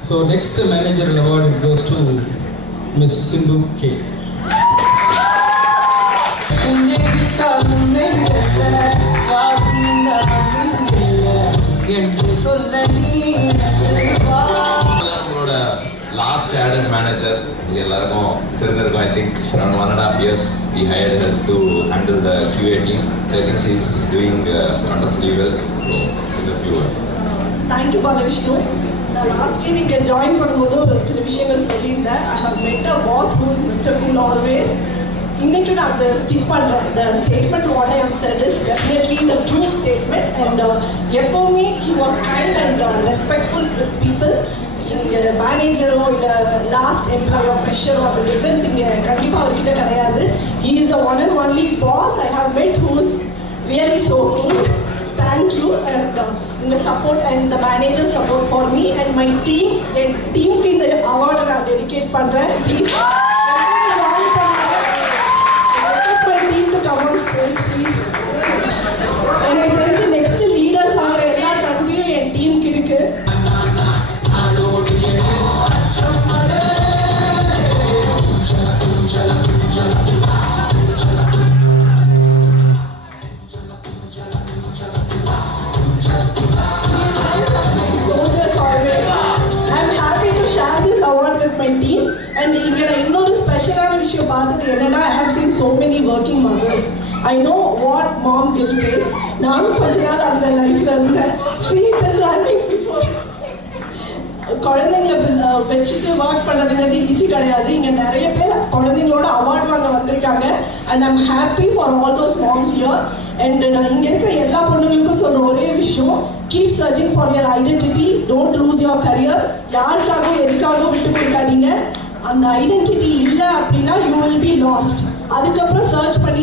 So next managerial award goes to Miss Sindhu K. Last added manager, I think around 1.5 years we hired her to handle the QA team. So I think she's doing wonderfully well. So in a few words. Thank you, Father Vishnu. Last year you joined பண்ணும்போது சில விஷயங்கள் சொல்லியிருந்தேன். I have met a boss who is Mr. Cool always. இன்னைக்கு நான் அதை ஸ்டிக் பண்ணுறேன். The statement what I have said is definitely the true statement and எப்போவுமே he was kind and respectful with people. இங்கே மேனேஜரோ இல்லை லாஸ்ட் எம்ப்ளாயோ ஃப்ரெஷரோ அந்த டிஃப்ரென்ஸ் இங்கே கண்டிப்பாக அவர்கிட்ட கிடையாது. He is the one and only boss I have met who is really so cool. Thank you and the support and the manager support for me and my team. என் டீமுக்கு இந்த அவார்டை நான் டெடிகேட் பண்ணுறேன். ப்ளீஸ் ஜாயின் பண்ணுறேன். request my team to come on stage please. எனக்கு தெரிஞ்ச next leaders ஆகிற எல்லா தகுதியும் என் டீமுக்கு இருக்கு. My team and இங்க நான் இன்னொரு ஸ்பெஷலான விஷயம் பார்த்தது என்னன்னா I have seen so many working mothers. I know what mom guilt is. நானும் கொஞ்ச நாள் அந்த லைஃப்ல இருந்தேன். See it is running before. குழந்தைங்களை வச்சுட்டு ஒர்க் பண்ணுறதுங்கிறது ஈஸி கிடையாது. இங்கே நிறைய பேர் குழந்தைங்களோட அவார்ட் வாங்க வந்திருக்காங்க and I'm happy for all those moms here. And நான் இங்கே இருக்கிற எல்லா பொண்ணுங்களுக்கும் சொல்கிற ஒரே விஷயம், keep searching for your identity, don't lose your career. யாருக்காகவும் எதுக்காகவும் விட்டு கொடுக்காதீங்க. அந்த ஐடென்டிட்டி இல்லை அப்படின்னா யூ வில் பி லாஸ்ட். அதுக்கப்புறம் சர்ச் பண்ணி